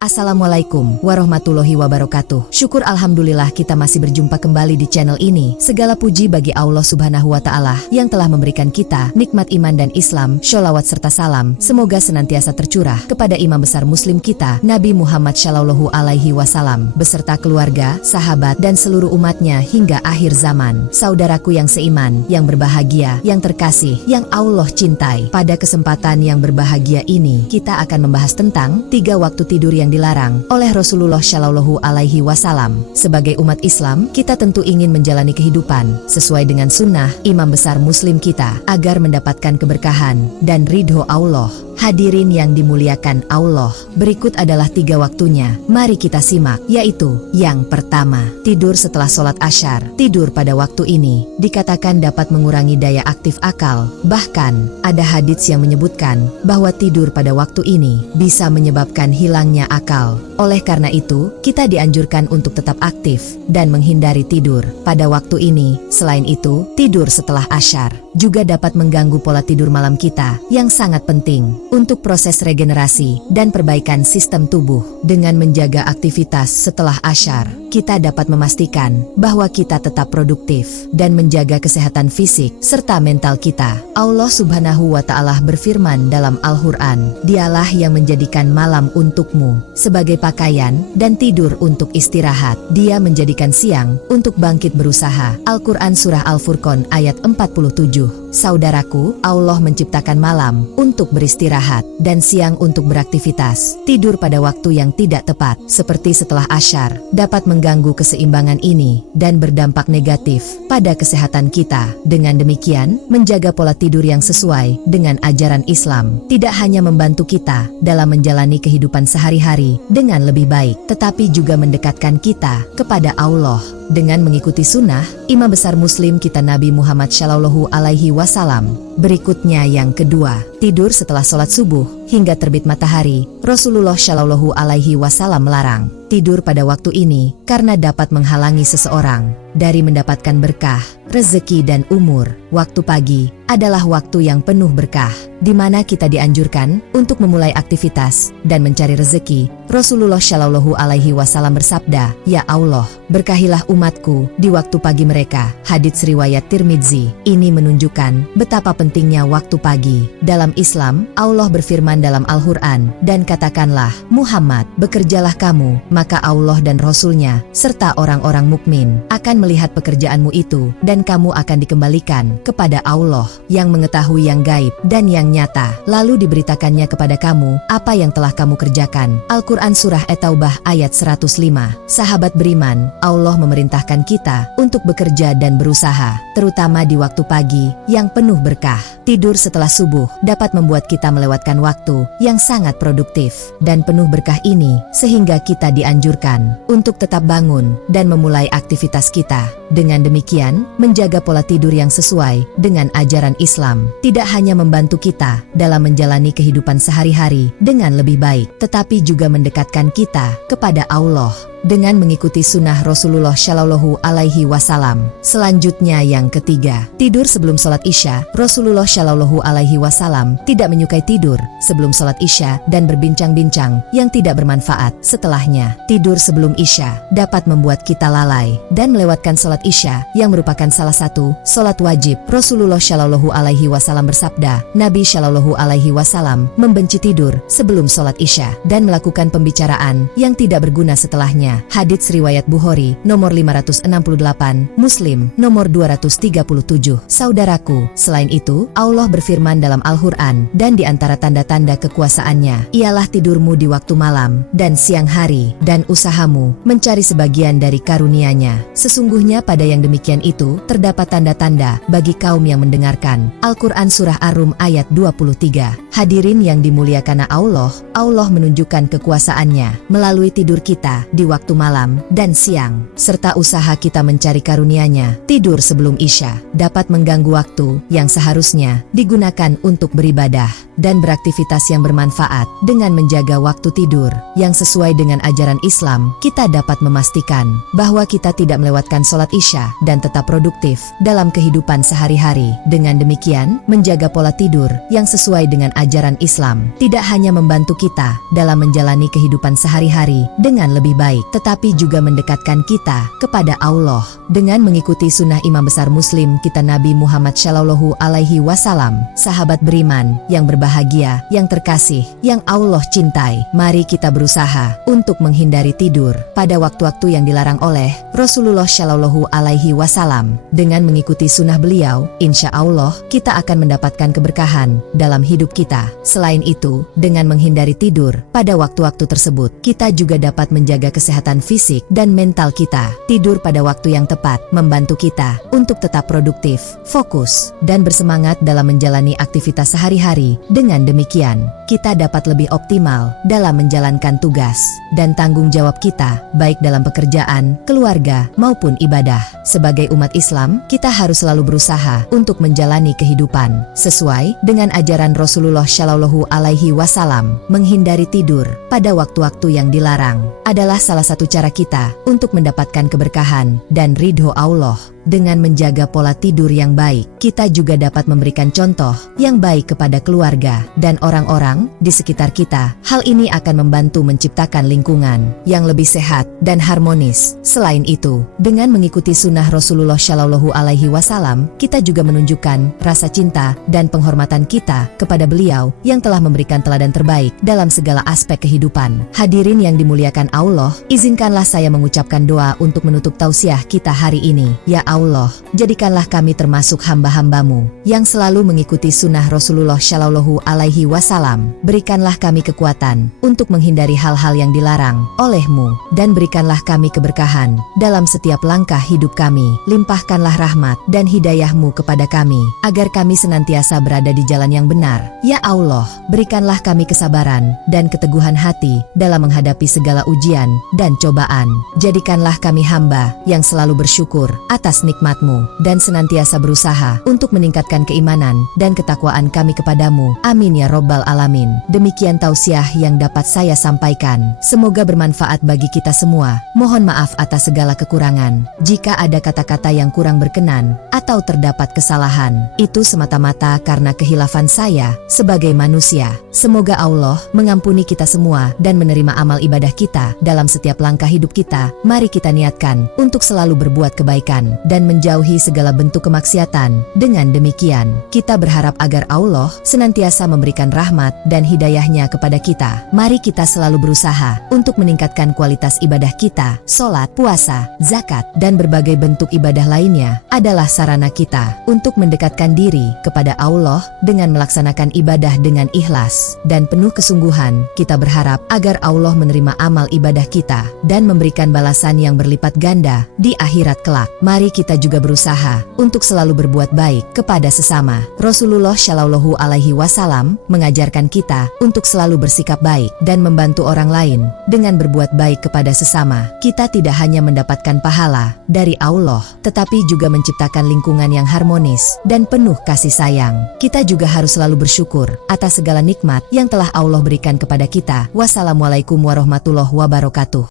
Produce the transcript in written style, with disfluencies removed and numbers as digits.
Assalamualaikum warahmatullahi wabarakatuh. Syukur alhamdulillah kita masih berjumpa kembali di channel ini. Segala puji bagi Allah subhanahu wa ta'ala yang telah memberikan kita nikmat iman dan Islam. Sholawat serta salam semoga senantiasa tercurah kepada imam besar muslim kita, Nabi Muhammad Shallallahu Alaihi Wasallam, beserta keluarga, sahabat, dan seluruh umatnya hingga akhir zaman. Saudaraku yang seiman, yang berbahagia, yang terkasih, yang Allah cintai. Pada kesempatan yang berbahagia ini, kita akan membahas tentang 3 waktu tidur yang dilarang oleh Rasulullah Shallallahu Alaihi Wasallam. Sebagai umat Islam, kita tentu ingin menjalani kehidupan sesuai dengan sunnah imam besar muslim kita agar mendapatkan keberkahan dan ridho Allah. Hadirin yang dimuliakan Allah, berikut adalah 3 waktunya. Mari kita simak, yaitu yang pertama, tidur setelah sholat asyar. Tidur pada waktu ini dikatakan dapat mengurangi daya aktif akal. Bahkan, ada hadits yang menyebutkan bahwa tidur pada waktu ini bisa menyebabkan hilangnya akal. Oleh karena itu, kita dianjurkan untuk tetap aktif dan menghindari tidur pada waktu ini. Selain itu, tidur setelah asyar juga dapat mengganggu pola tidur malam kita yang sangat penting untuk proses regenerasi dan perbaikan sistem tubuh. Dengan menjaga aktivitas setelah asyar, kita dapat memastikan bahwa kita tetap produktif dan menjaga kesehatan fisik serta mental kita. Allah subhanahu wa ta'ala berfirman dalam Al-Quran, "Dialah yang menjadikan malam untukmu sebagai pakaian dan tidur untuk istirahat. Dia menjadikan siang untuk bangkit berusaha." Al-Quran Surah Al-Furqan ayat 47. Saudaraku, Allah menciptakan malam untuk beristirahat dan siang untuk beraktivitas. Tidur pada waktu yang tidak tepat, seperti setelah asyar, dapat mengganggu keseimbangan ini dan berdampak negatif pada kesehatan kita. Dengan demikian, menjaga pola tidur yang sesuai dengan ajaran Islam tidak hanya membantu kita dalam menjalani kehidupan sehari-hari dengan lebih baik, tetapi juga mendekatkan kita kepada Allah. Dengan mengikuti sunnah imam besar muslim kita Nabi Muhammad Shallallahu Alaihi Wasallam. Berikutnya yang kedua, tidur setelah sholat subuh hingga terbit matahari. Rasulullah Shallallahu Alaihi Wasallam melarang tidur pada waktu ini karena dapat menghalangi seseorang dari mendapatkan berkah, rezeki dan umur. Waktu pagi adalah waktu yang penuh berkah, di mana kita dianjurkan untuk memulai aktivitas dan mencari rezeki. Rasulullah Shallallahu Alaihi Wasallam bersabda, "Ya Allah, berkahilah umatku di waktu pagi mereka." Hadits riwayat Tirmidzi. Ini menunjukkan betapa pentingnya waktu pagi. Dalam Islam, Allah berfirman dalam Al-Quran, "Dan katakanlah, Muhammad, bekerjalah kamu, maka Allah dan Rasul-Nya serta orang-orang mukmin akan melihat pekerjaanmu itu, dan kamu akan dikembalikan kepada Allah yang mengetahui yang gaib dan yang nyata, lalu diberitakannya kepada kamu apa yang telah kamu kerjakan." Al-Quran Surah At-Taubah ayat 105. Sahabat beriman, Allah memerintahkan kita untuk bekerja dan berusaha, terutama di waktu pagi yang penuh berkah. Tidur setelah subuh dapat membuat kita melewatkan waktu yang sangat produktif dan penuh berkah ini, sehingga kita dianjurkan untuk tetap bangun dan memulai aktivitas kita. Dengan demikian, menjaga pola tidur yang sesuai dengan ajaran Islam tidak hanya membantu kita dalam menjalani kehidupan sehari-hari dengan lebih baik, tetapi juga mendekatkan kita kepada Allah dengan mengikuti sunnah Rasulullah Shallallahu Alaihi Wasallam. Selanjutnya yang ketiga, tidur sebelum sholat isya. Rasulullah Shallallahu Alaihi Wasallam tidak menyukai tidur sebelum sholat isya dan berbincang-bincang yang tidak bermanfaat setelahnya. Tidur sebelum isya dapat membuat kita lalai dan melewatkan sholat isya yang merupakan salah satu sholat wajib. Rasulullah Shallallahu Alaihi Wasallam bersabda, "Nabi Shallallahu Alaihi Wasallam membenci tidur sebelum sholat isya dan melakukan pembicaraan yang tidak berguna setelahnya." Hadits riwayat Bukhari nomor 568, Muslim nomor 237. Saudaraku, selain itu, Allah berfirman dalam Al-Quran, "Dan di antara tanda-tanda kekuasaannya ialah tidurmu di waktu malam dan siang hari, dan usahamu mencari sebagian dari karunia-Nya. Sesungguhnya pada yang demikian itu terdapat tanda-tanda bagi kaum yang mendengarkan." Al-Quran Surah Ar-Rum ayat 23. Hadirin yang dimuliakan Allah, Allah menunjukkan kekuasaannya melalui tidur kita di waktu malam dan siang, serta usaha kita mencari karunia-Nya. Tidur sebelum Isya dapat mengganggu waktu yang seharusnya digunakan untuk beribadah dan beraktivitas yang bermanfaat. Dengan menjaga waktu tidur yang sesuai dengan ajaran Islam, kita dapat memastikan bahwa kita tidak melewatkan sholat Isya dan tetap produktif dalam kehidupan sehari-hari. Dengan demikian, menjaga pola tidur yang sesuai dengan ajaran Islam tidak hanya membantu kita dalam menjalani kehidupan sehari-hari dengan lebih baik, tetapi juga mendekatkan kita kepada Allah. Dengan mengikuti sunnah Imam Besar Muslim kita Nabi Muhammad Shallallahu Alaihi Wasallam, sahabat beriman yang berbahagia, yang terkasih, yang Allah cintai, mari kita berusaha untuk menghindari tidur pada waktu-waktu yang dilarang oleh Rasulullah Shallallahu Alaihi Wasallam. Dengan mengikuti sunnah beliau, insya Allah kita akan mendapatkan keberkahan dalam hidup kita. Selain itu, dengan menghindari tidur pada waktu-waktu tersebut, kita juga dapat menjaga kesehatan fisik dan mental kita. Tidur pada waktu yang tepat membantu kita untuk tetap produktif, fokus, dan bersemangat dalam menjalani aktivitas sehari-hari. Dengan demikian, kita dapat lebih optimal dalam menjalankan tugas dan tanggung jawab kita, baik dalam pekerjaan, keluarga, maupun ibadah. Sebagai umat Islam, kita harus selalu berusaha untuk menjalani kehidupan sesuai dengan ajaran Rasulullah Shallallahu Alaihi Wasallam. Menghindari tidur pada waktu-waktu yang dilarang adalah salah satu cara kita untuk mendapatkan keberkahan dan ridho Allah. Dengan menjaga pola tidur yang baik, kita juga dapat memberikan contoh yang baik kepada keluarga dan orang-orang di sekitar kita. Hal ini akan membantu menciptakan lingkungan yang lebih sehat dan harmonis. Selain itu, dengan mengikuti sunnah Rasulullah Shallallahu Alaihi Wasallam, kita juga menunjukkan rasa cinta dan penghormatan kita kepada beliau yang telah memberikan teladan terbaik dalam segala aspek kehidupan. Hadirin yang dimuliakan Allah, izinkanlah saya mengucapkan doa untuk menutup tausiah kita hari ini. Ya Allah, jadikanlah kami termasuk hamba-hambamu yang selalu mengikuti sunnah Rasulullah Shallallahu Alaihi Wasallam. Berikanlah kami kekuatan untuk menghindari hal-hal yang dilarang oleh-Mu, dan berikanlah kami keberkahan dalam setiap langkah hidup kami. Limpahkanlah rahmat dan hidayah-Mu kepada kami, agar kami senantiasa berada di jalan yang benar. Ya Allah, berikanlah kami kesabaran dan keteguhan hati dalam menghadapi segala ujian dan cobaan. Jadikanlah kami hamba yang selalu bersyukur atas nikmat-Mu dan senantiasa berusaha untuk meningkatkan keimanan dan ketakwaan kami kepadamu. Amin ya Robbal Alamin. Demikian tausiah yang dapat saya sampaikan. Semoga bermanfaat bagi kita semua. Mohon maaf atas segala kekurangan. Jika ada kata-kata yang kurang berkenan atau terdapat kesalahan, itu semata-mata karena khilafan saya sebagai manusia. Semoga Allah mengampuni kita semua dan menerima amal ibadah kita dalam setiap langkah hidup kita. Mari kita niatkan untuk selalu berbuat kebaikan dan menjauhi segala bentuk kemaksiatan. Dengan demikian, kita berharap agar Allah senantiasa memberikan rahmat dan hidayah-Nya kepada kita. Mari kita selalu berusaha untuk meningkatkan kualitas ibadah kita. Sholat, puasa, zakat, dan berbagai bentuk ibadah lainnya adalah sarana kita untuk mendekatkan diri kepada Allah dengan melaksanakan ibadah dengan ikhlas dan penuh kesungguhan. Kita berharap agar Allah menerima amal ibadah kita dan memberikan balasan yang berlipat ganda di akhirat kelak. Mari kita juga berusaha untuk selalu berbuat baik kepada sesama. Rasulullah Shallallahu Alaihi Wasallam mengajarkan kita untuk selalu bersikap baik dan membantu orang lain dengan berbuat baik kepada sesama. Kita tidak hanya mendapatkan pahala dari Allah, tetapi juga menciptakan lingkungan yang harmonis dan penuh kasih sayang. Kita juga harus selalu bersyukur atas segala nikmat yang telah Allah berikan kepada kita. Wassalamualaikum warahmatullahi wabarakatuh.